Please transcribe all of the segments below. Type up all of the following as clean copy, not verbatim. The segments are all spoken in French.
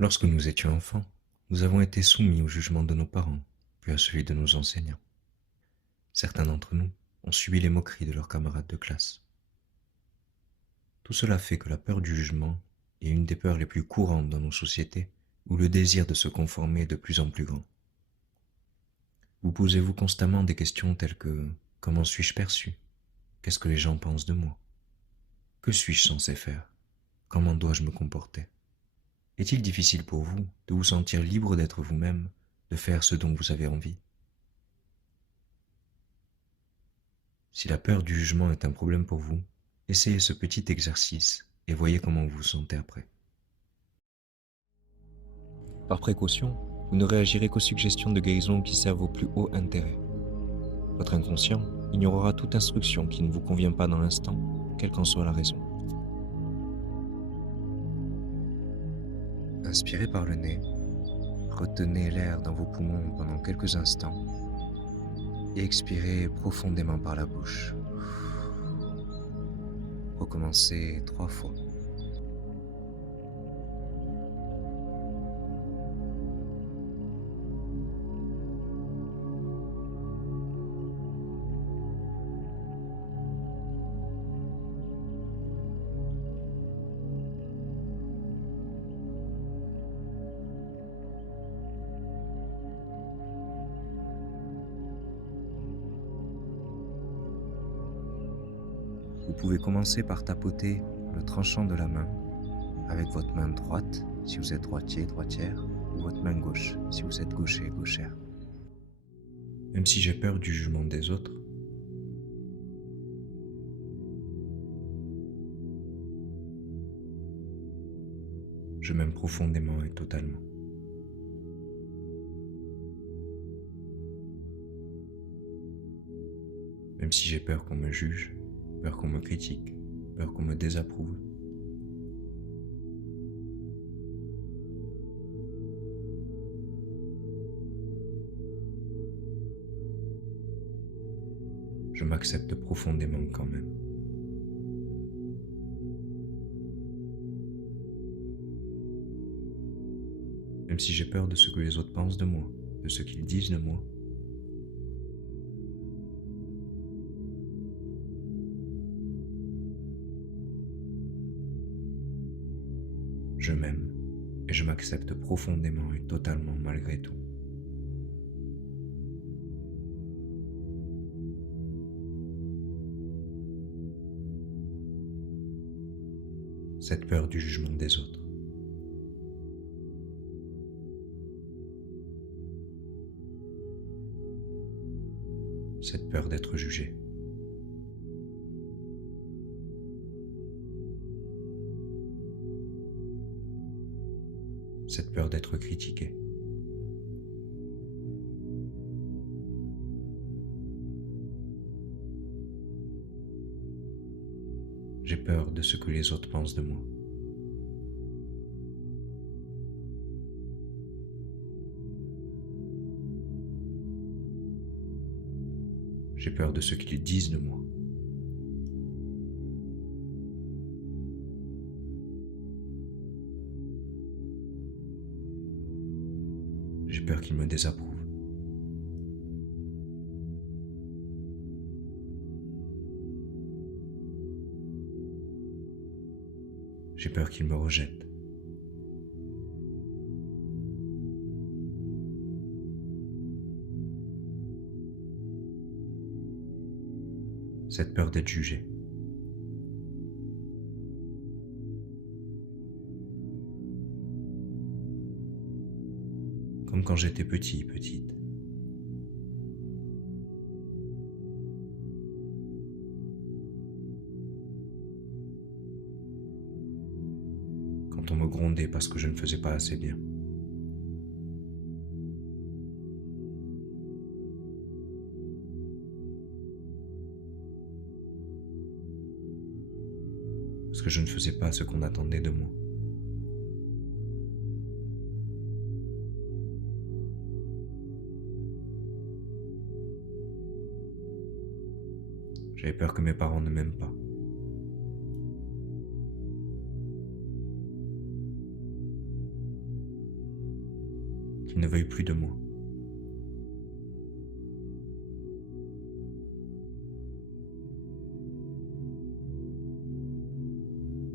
Lorsque nous étions enfants, nous avons été soumis au jugement de nos parents, puis à celui de nos enseignants. Certains d'entre nous ont subi les moqueries de leurs camarades de classe. Tout cela fait que la peur du jugement est une des peurs les plus courantes dans nos sociétés, où le désir de se conformer est de plus en plus grand. Vous posez-vous constamment des questions telles que: comment suis-je perçu? Qu'est-ce que les gens pensent de moi? Que suis-je censé faire? Comment dois-je me comporter? Est-il difficile pour vous de vous sentir libre d'être vous-même, de faire ce dont vous avez envie? Si la peur du jugement est un problème pour vous, essayez ce petit exercice et voyez comment vous vous sentez après. Par précaution, vous ne réagirez qu'aux suggestions de guérison qui servent au plus haut intérêt. Votre inconscient ignorera toute instruction qui ne vous convient pas dans l'instant, quelle qu'en soit la raison. Inspirez par le nez, retenez l'air dans vos poumons pendant quelques instants et expirez profondément par la bouche. Recommencez 3 fois. Vous pouvez commencer par tapoter le tranchant de la main avec votre main droite si vous êtes droitier, droitière, ou votre main gauche si vous êtes gaucher, gauchère. Même si j'ai peur du jugement des autres, je m'aime profondément et totalement. Même si j'ai peur qu'on me juge, peur qu'on me critique, peur qu'on me désapprouve, je m'accepte profondément quand même. Même si j'ai peur de ce que les autres pensent de moi, de ce qu'ils disent de moi, je m'aime et je m'accepte profondément et totalement malgré tout. Cette peur du jugement des autres, cette peur d'être jugé, cette peur d'être critiqué, j'ai peur de ce que les autres pensent de moi. J'ai peur de ce qu'ils disent de moi. J'ai peur qu'ils me désapprouvent. J'ai peur qu'ils me rejettent. Cette peur d'être jugé. Comme quand j'étais petit, petite. Quand on me grondait parce que je ne faisais pas assez bien. Parce que je ne faisais pas ce qu'on attendait de moi. J'avais peur que mes parents ne m'aiment pas. qu'il ne veuille plus de moi,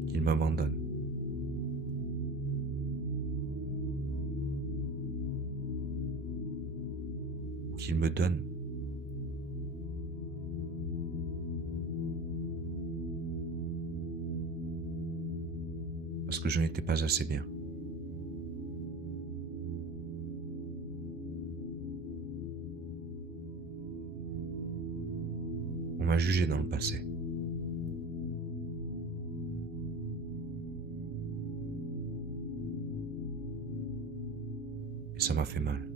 qu'il m'abandonne, ou qu'il me donne parce que je n'étais pas assez bien. On m'a jugé dans le passé, et ça m'a fait mal.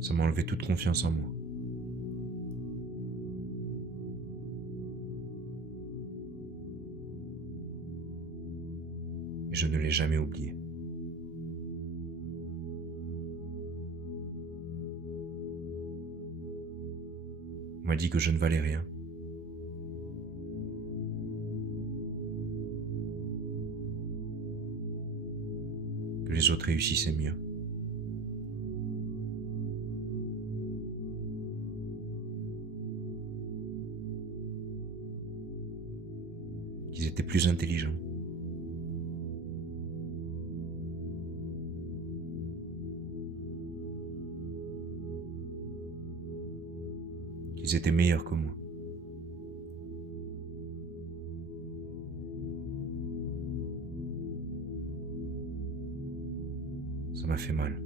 Ça m'a enlevé toute confiance en moi. Et je ne l'ai jamais oublié. On m'a dit que je ne valais rien, que les autres réussissaient mieux. Qu'ils étaient plus intelligents. Qu'ils étaient meilleurs que moi. Ça m'a fait mal.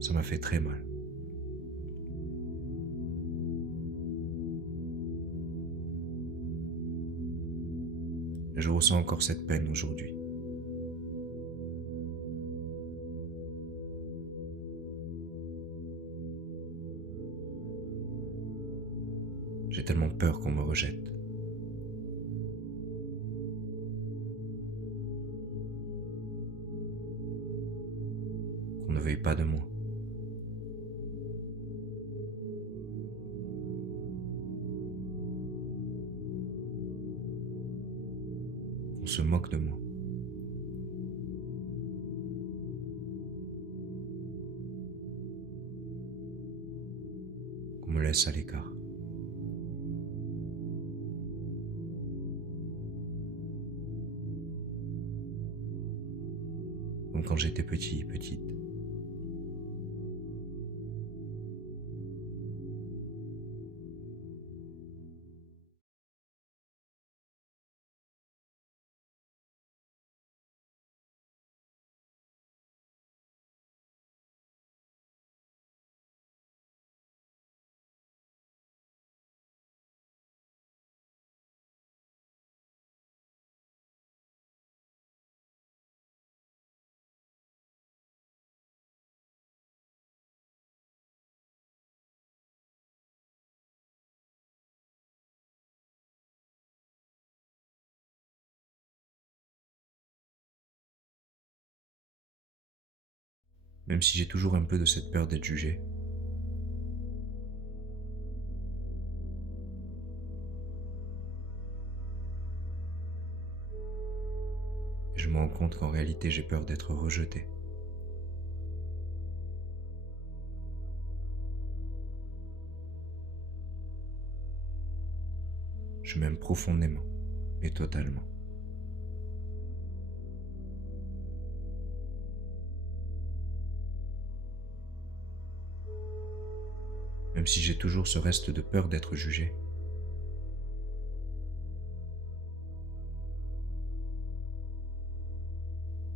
Ça m'a fait très mal. Et je ressens encore cette peine aujourd'hui. J'ai tellement peur qu'on me rejette. Qu'on ne veuille pas de moi. Qu'on se moque de moi. Qu'on me laisse à l'écart. Comme quand j'étais petit, petite. Même si j'ai toujours un peu de cette peur d'être jugé, et je me rends compte qu'en réalité j'ai peur d'être rejeté. Je m'aime profondément et totalement. Même si j'ai toujours ce reste de peur d'être jugé,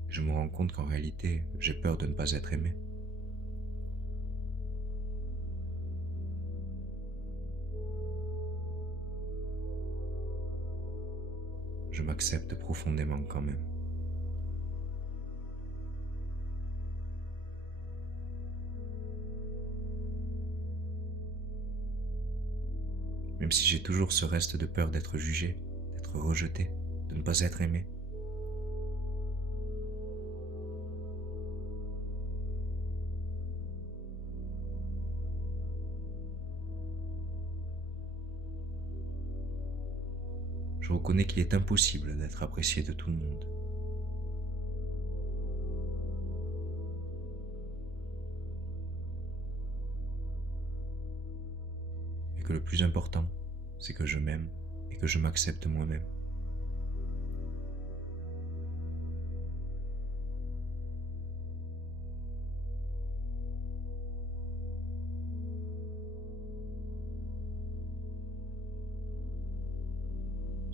je me rends compte qu'en réalité j'ai peur de ne pas être aimé. Je m'accepte profondément quand même. Même si j'ai toujours ce reste de peur d'être jugé, d'être rejeté, de ne pas être aimé. Je reconnais qu'il est impossible d'être apprécié de tout le monde. Et que le plus important, c'est que je m'aime et que je m'accepte moi-même.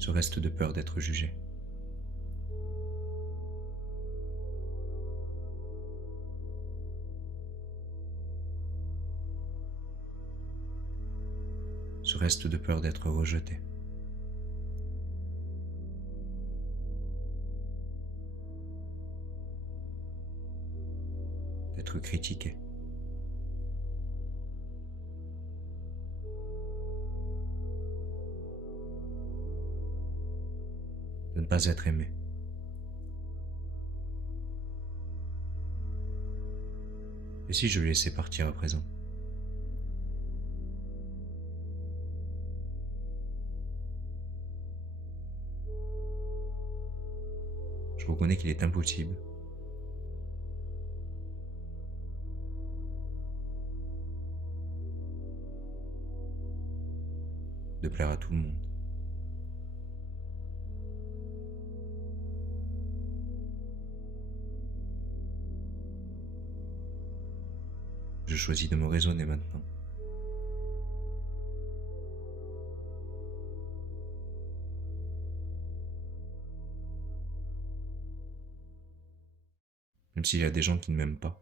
Ce reste de peur d'être jugé. Ce reste de peur d'être rejeté. D'être critiqué. De ne pas être aimé. Et si je le laissais partir à présent? Je reconnais qu'il est impossible de plaire à tout le monde. Je choisis de me raisonner maintenant. Même s'il y a des gens qui ne m'aiment pas,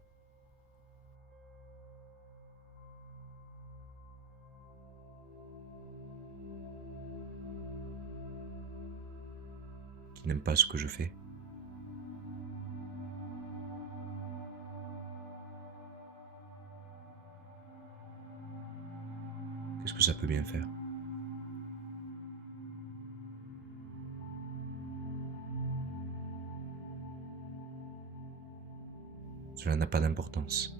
qui n'aiment pas ce que je fais, qu'est-ce que ça peut bien faire? Cela n'a pas d'importance.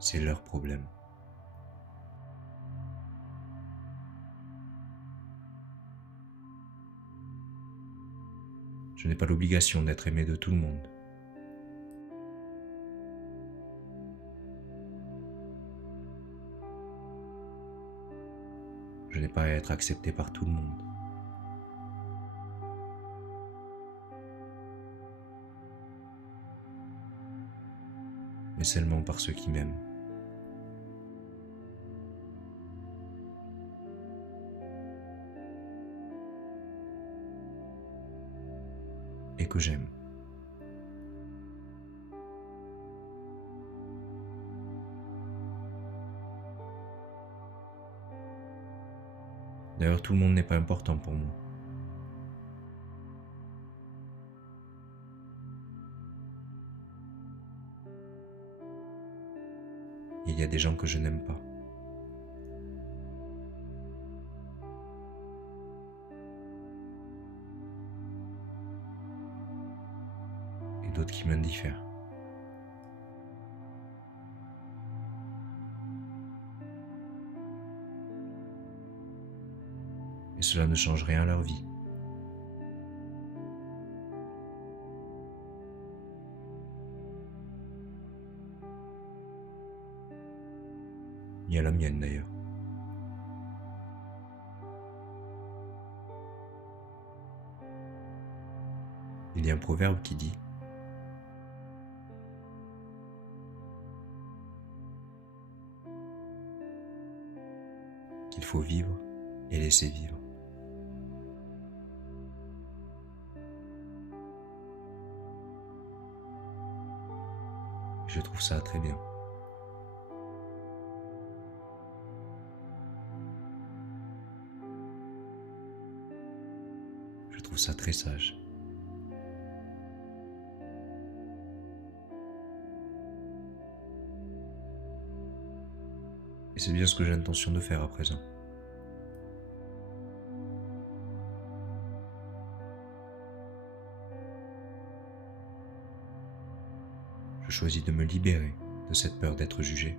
C'est leur problème. Je n'ai pas l'obligation d'être aimé de tout le monde. Je n'ai pas à être accepté par tout le monde. Mais seulement par ceux qui m'aiment. Et que j'aime. D'ailleurs, tout le monde n'est pas important pour moi. Il y a des gens que je n'aime pas. Et d'autres qui m'indiffèrent. Et cela ne change rien à leur vie. Ni à la mienne d'ailleurs. Il y a un proverbe qui dit qu'il faut vivre et laisser vivre. Je trouve ça très bien. Je trouve ça très sage. Et c'est bien ce que j'ai l'intention de faire à présent. Je choisis de me libérer de cette peur d'être jugé.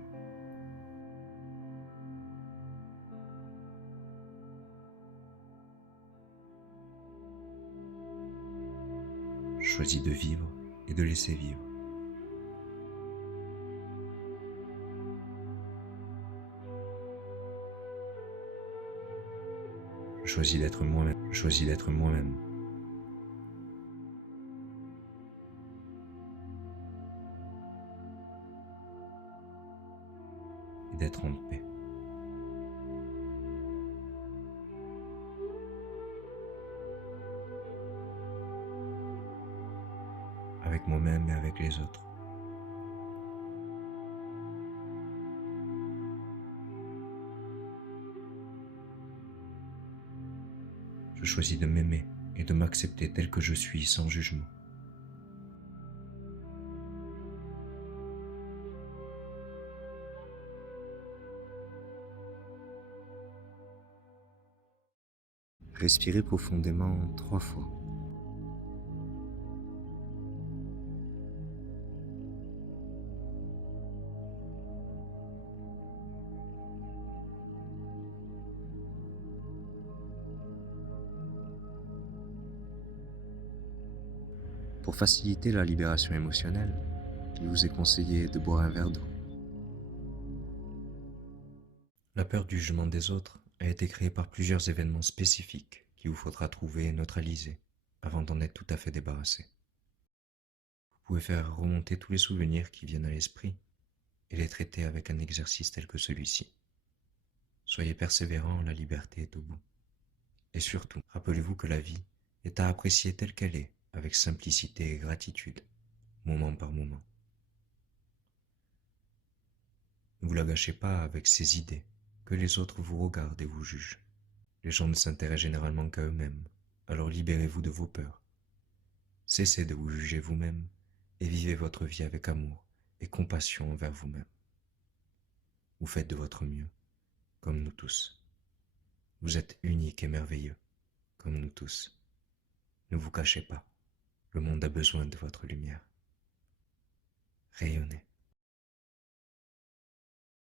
Je choisis de vivre et de laisser vivre. Je choisis d'être moi-même. Je choisis d'être moi-même. Et d'être en paix. Avec moi-même et avec les autres. Je choisis de m'aimer et de m'accepter tel que je suis sans jugement. Respirez profondément 3 fois. Pour faciliter la libération émotionnelle, il vous est conseillé de boire un verre d'eau. La peur du jugement des autres a été créée par plusieurs événements spécifiques qu'il vous faudra trouver et neutraliser avant d'en être tout à fait débarrassé. Vous pouvez faire remonter tous les souvenirs qui viennent à l'esprit et les traiter avec un exercice tel que celui-ci. Soyez persévérant, la liberté est au bout. Et surtout, rappelez-vous que la vie est à apprécier telle qu'elle est, avec simplicité et gratitude, moment par moment. Ne vous la gâchez pas avec ces idées, que les autres vous regardent et vous jugent. Les gens ne s'intéressent généralement qu'à eux-mêmes, alors libérez-vous de vos peurs. Cessez de vous juger vous-même et vivez votre vie avec amour et compassion envers vous-même. Vous faites de votre mieux, comme nous tous. Vous êtes unique et merveilleux, comme nous tous. Ne vous cachez pas, le monde a besoin de votre lumière. Rayonnez.